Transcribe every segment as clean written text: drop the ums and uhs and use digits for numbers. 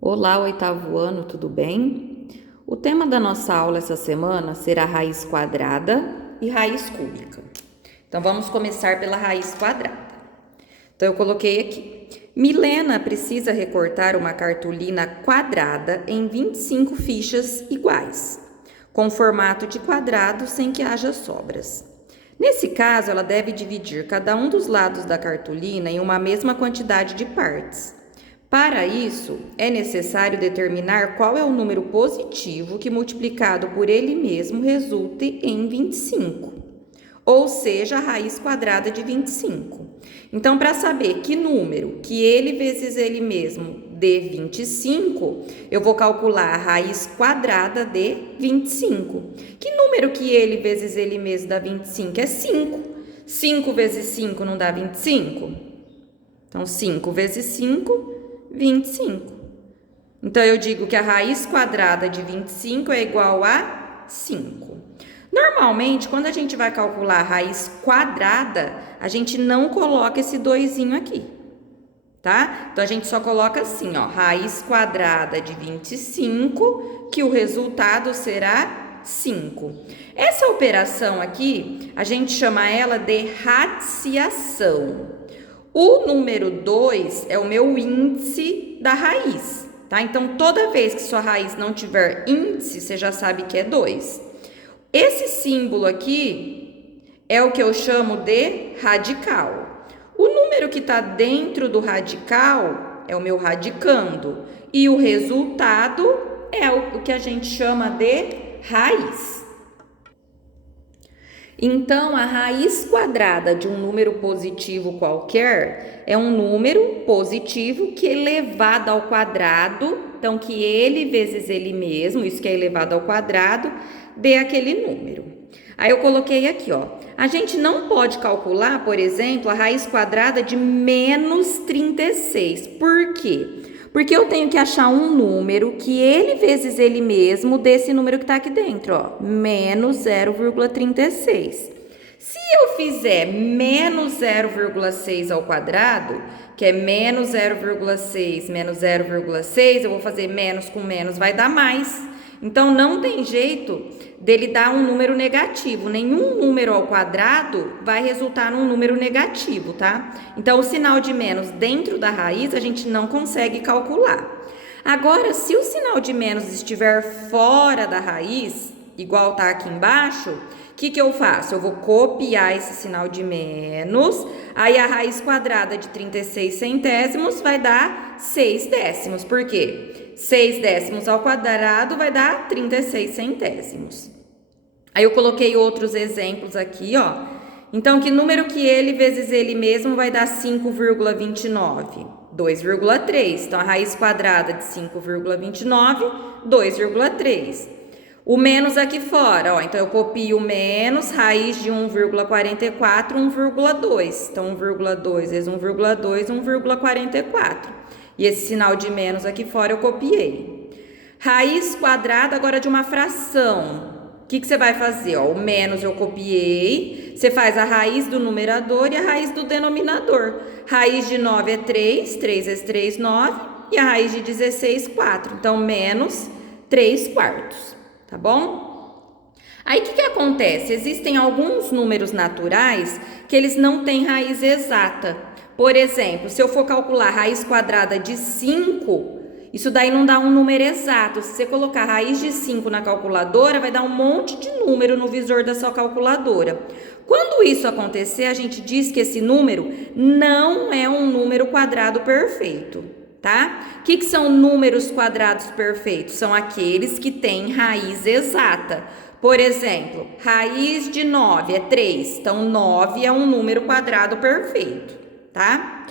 Olá, oitavo ano, tudo bem? O tema da nossa aula essa semana será raiz quadrada e raiz cúbica. Então, vamos começar pela raiz quadrada. Então, eu coloquei aqui. Milena precisa recortar uma cartolina quadrada em 25 fichas iguais, com formato de quadrado sem que haja sobras. Nesse caso, ela deve dividir cada um dos lados da cartolina em uma mesma quantidade de partes. Para isso, é necessário determinar qual é o número positivo que, multiplicado por ele mesmo, resulte em 25, ou seja, a raiz quadrada de 25. Então, para saber que número que ele vezes ele mesmo dê 25, eu vou calcular a raiz quadrada de 25. Que número que ele vezes ele mesmo dá 25? É 5. 5 vezes 5 não dá 25? Então, 5 vezes 5, 25. Então, eu digo que a raiz quadrada de 25 é igual a 5. Normalmente, quando a gente vai calcular a raiz quadrada, a gente não coloca esse doisinho aqui, tá? Então, a gente só coloca assim, ó, raiz quadrada de 25, que o resultado será 5. Essa operação aqui, a gente chama ela de radiciação. O número 2 é o meu índice da raiz, tá? Então, toda vez que sua raiz não tiver índice, você já sabe que é 2. Esse símbolo aqui é o que eu chamo de radical. O número que está dentro do radical é o meu radicando. E o resultado é o que a gente chama de raiz. Então, a raiz quadrada de um número positivo qualquer é um número positivo que é elevado ao quadrado, então que ele vezes ele mesmo, isso que é elevado ao quadrado, dê aquele número. Aí eu coloquei aqui, ó, a gente não pode calcular, por exemplo, a raiz quadrada de menos 36. Por quê? Porque eu tenho que achar um número que ele vezes ele mesmo desse número que está aqui dentro, ó, menos 0,36. Se eu fizer menos 0,6 ao quadrado, que é menos 0,6 menos 0,6, eu vou fazer menos com menos, vai dar mais. Então, não tem jeito dele dar um número negativo. Nenhum número ao quadrado vai resultar num número negativo, tá? Então, o sinal de menos dentro da raiz a gente não consegue calcular. Agora, se o sinal de menos estiver fora da raiz, igual tá aqui embaixo, o que eu faço? Eu vou copiar esse sinal de menos, aí a raiz quadrada de 36 centésimos vai dar 6 décimos. Por quê? 6 décimos ao quadrado vai dar 36 centésimos. Aí eu coloquei outros exemplos aqui, ó. Então, que número que ele vezes ele mesmo vai dar 5,29? 2,3. Então, a raiz quadrada de 5,29, 2,3. O menos aqui fora, ó, então eu copio o menos, raiz de 1,44, 1,2. Então, 1,2 vezes 1,2, 1,44. E esse sinal de menos aqui fora eu copiei. Raiz quadrada agora de uma fração. O que você vai fazer? Ó, o menos eu copiei, você faz a raiz do numerador e a raiz do denominador. Raiz de 9 é 3, 3 vezes 3, 9, e a raiz de 16, 4. Então, menos 3 quartos. Tá bom? Aí, o que acontece? Existem alguns números naturais que eles não têm raiz exata. Por exemplo, se eu for calcular a raiz quadrada de 5, isso daí não dá um número exato. Se você colocar a raiz de 5 na calculadora, vai dar um monte de número no visor da sua calculadora. Quando isso acontecer, a gente diz que esse número não é um número quadrado perfeito. Tá? O que são números quadrados perfeitos? São aqueles que têm raiz exata. Por exemplo, raiz de 9 é 3. Então, 9 é um número quadrado perfeito, tá?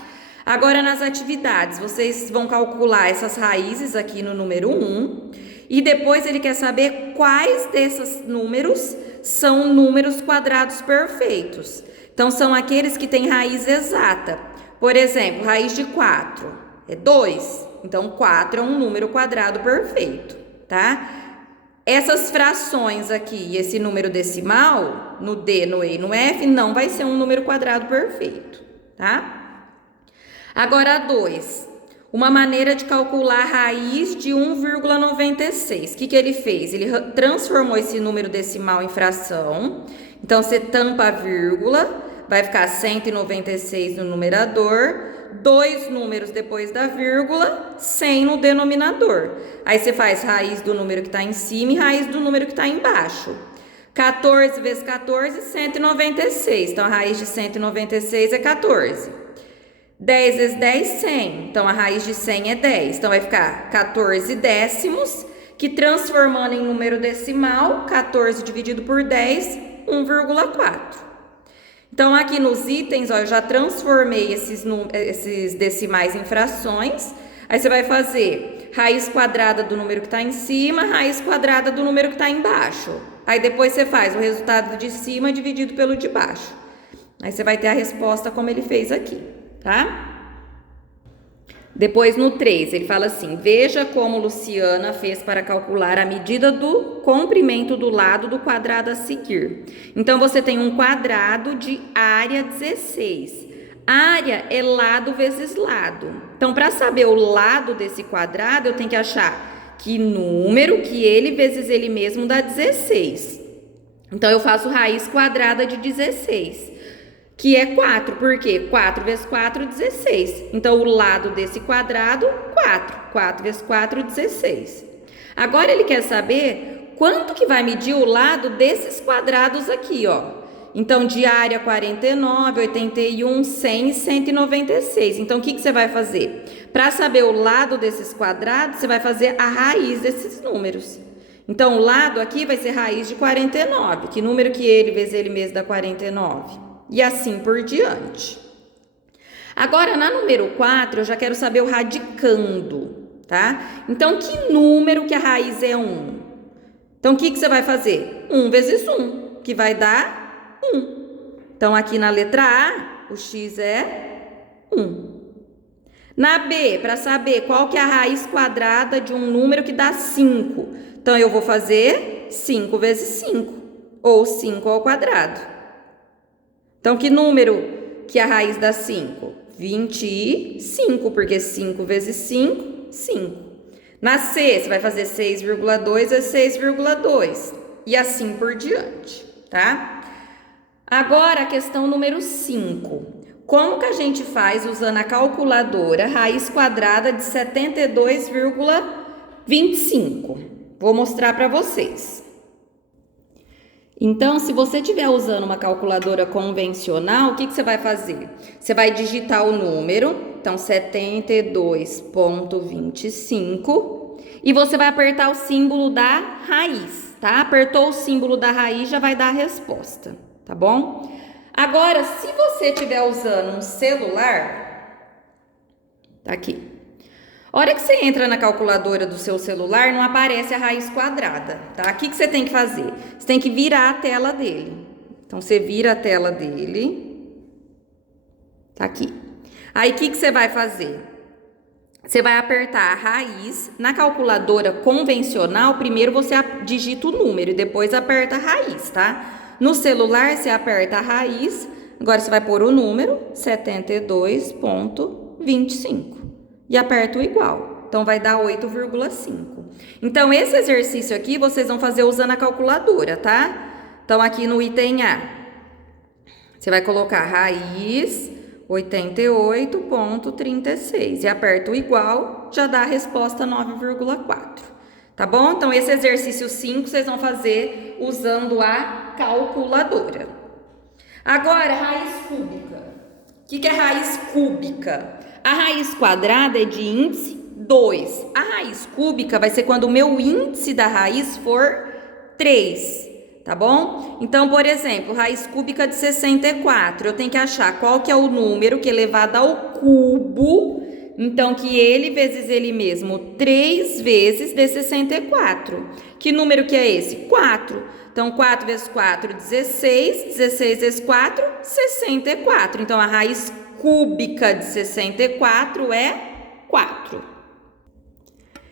Agora, nas atividades, vocês vão calcular essas raízes aqui no número 1. E depois ele quer saber quais desses números são números quadrados perfeitos. Então, são aqueles que têm raiz exata. Por exemplo, raiz de 4. É 2, então 4 é um número quadrado perfeito, tá? Essas frações aqui, esse número decimal, no D, no E e no F, não vai ser um número quadrado perfeito, tá? Agora, 2. Uma maneira de calcular a raiz de 1,96. O que ele fez? Ele transformou esse número decimal em fração. Então, você tampa a vírgula, vai ficar 196 no numerador, 2 números depois da vírgula, 100 no denominador. Aí, você faz raiz do número que está em cima e raiz do número que está embaixo. 14 vezes 14, 196. Então, a raiz de 196 é 14. 10 vezes 10, 100. Então, a raiz de 100 é 10. Então, vai ficar 14 décimos, que transformando em número decimal, 14 dividido por 10, 1,4. Então, aqui nos itens, ó, eu já transformei esses decimais em frações. Aí, você vai fazer raiz quadrada do número que está em cima, raiz quadrada do número que está embaixo. Aí, depois você faz o resultado de cima dividido pelo de baixo. Aí, você vai ter a resposta como ele fez aqui, tá? Depois, no 3, ele fala assim: veja como Luciana fez para calcular a medida do comprimento do lado do quadrado a seguir. Então, você tem um quadrado de área 16. Área é lado vezes lado. Então, para saber o lado desse quadrado, eu tenho que achar que número que ele vezes ele mesmo dá 16. Então, eu faço raiz quadrada de 16. Que é 4, por quê? 4 vezes 4, 16. Então, o lado desse quadrado, 4. 4 vezes 4, 16. Agora, ele quer saber quanto que vai medir o lado desses quadrados aqui, ó. Então, de área 49, 81, 100 e 196. Então, o que você vai fazer? Para saber o lado desses quadrados, você vai fazer a raiz desses números. Então, o lado aqui vai ser raiz de 49. Que número que ele vezes ele mesmo dá 49? E assim por diante. Agora, na número 4, eu já quero saber o radicando, tá? Então, que número que a raiz é 1? Então, o que você vai fazer? 1 vezes 1, que vai dar 1. Então, aqui na letra A, o x é 1. Na B, para saber qual que é a raiz quadrada de um número que dá 5. Então, eu vou fazer 5 vezes 5, ou 5 ao quadrado. Então, que número que a raiz dá 5? 25, porque 5 vezes 5, 5. Na C, você vai fazer 6,2 vezes 6,2. E assim por diante, tá? Agora, a questão número 5. Como que a gente faz usando a calculadora raiz quadrada de 72,25? Vou mostrar para vocês. Então, se você estiver usando uma calculadora convencional, o que você vai fazer? Você vai digitar o número, então 72,25, e você vai apertar o símbolo da raiz, tá? Apertou o símbolo da raiz, já vai dar a resposta, tá bom? Agora, se você estiver usando um celular, tá aqui. A hora que você entra na calculadora do seu celular, não aparece a raiz quadrada, tá? O que você tem que fazer? Você tem que virar a tela dele. Então, você vira a tela dele. Tá aqui. Aí, o que você vai fazer? Você vai apertar a raiz. Na calculadora convencional, primeiro você digita o número e depois aperta a raiz, tá? No celular, você aperta a raiz. Agora, você vai pôr o número 72,25. E aperta o igual. Então, vai dar 8,5. Então, esse exercício aqui, vocês vão fazer usando a calculadora, tá? Então, aqui no item A, você vai colocar raiz 88,36. E aperta o igual, já dá a resposta 9,4. Tá bom? Então, esse exercício 5, vocês vão fazer usando a calculadora. Agora, raiz cúbica. O que é raiz cúbica? A raiz quadrada é de índice 2. A raiz cúbica vai ser quando o meu índice da raiz for 3, tá bom? Então, por exemplo, raiz cúbica de 64. Eu tenho que achar qual que é o número que é elevado ao cubo. Então, que ele vezes ele mesmo 3 vezes de 64. Que número que é esse? 4. Então, 4 vezes 4, 16. 16 vezes 4, 64. Então, a raiz cúbica de 64 é 4.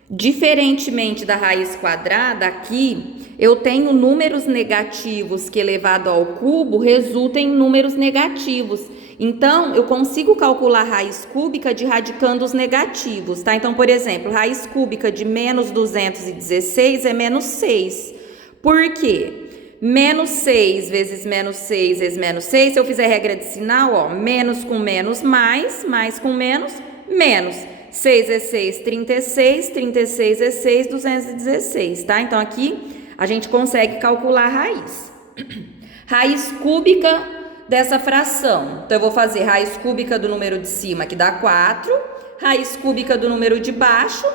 Diferentemente da raiz quadrada, aqui eu tenho números negativos que elevado ao cubo resulta em números negativos. Então, eu consigo calcular a raiz cúbica de radicandos negativos, tá? Então, por exemplo, raiz cúbica de menos 216 é menos 6. Por quê? Menos 6 vezes menos 6 vezes menos 6, se eu fizer regra de sinal, ó, menos com menos, mais com menos, menos. 6 é 6, 36, 36 é 6, 216, tá? Então, aqui a gente consegue calcular a raiz. Raiz cúbica dessa fração. Então, eu vou fazer raiz cúbica do número de cima, que dá 4, raiz cúbica do número de baixo,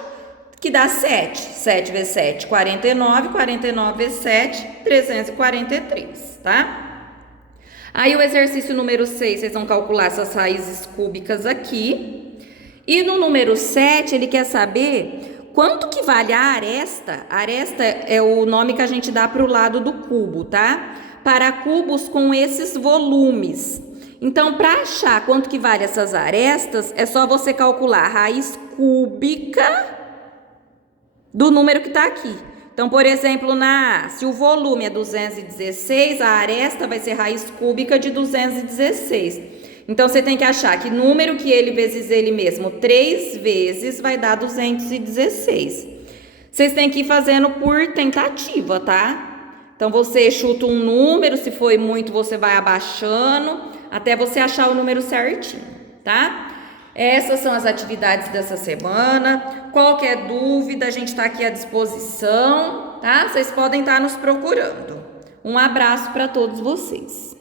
que dá 7. 7 vezes 7, 49, 49 vezes 7, 343, tá? Aí, o exercício número 6, vocês vão calcular essas raízes cúbicas aqui. E no número 7, ele quer saber quanto que vale a aresta. Aresta é o nome que a gente dá para o lado do cubo, tá? Para cubos com esses volumes. Então, para achar quanto que vale essas arestas, é só você calcular a raiz cúbica do número que está aqui. Então, por exemplo, se o volume é 216, a aresta vai ser raiz cúbica de 216. Então, você tem que achar que número que ele vezes ele mesmo 3 vezes vai dar 216. Vocês têm que ir fazendo por tentativa, tá? Então, você chuta um número, se foi muito, você vai abaixando, até você achar o número certinho, tá? Essas são as atividades dessa semana. Qualquer dúvida, a gente está aqui à disposição, tá? Vocês podem estar nos procurando. Um abraço para todos vocês.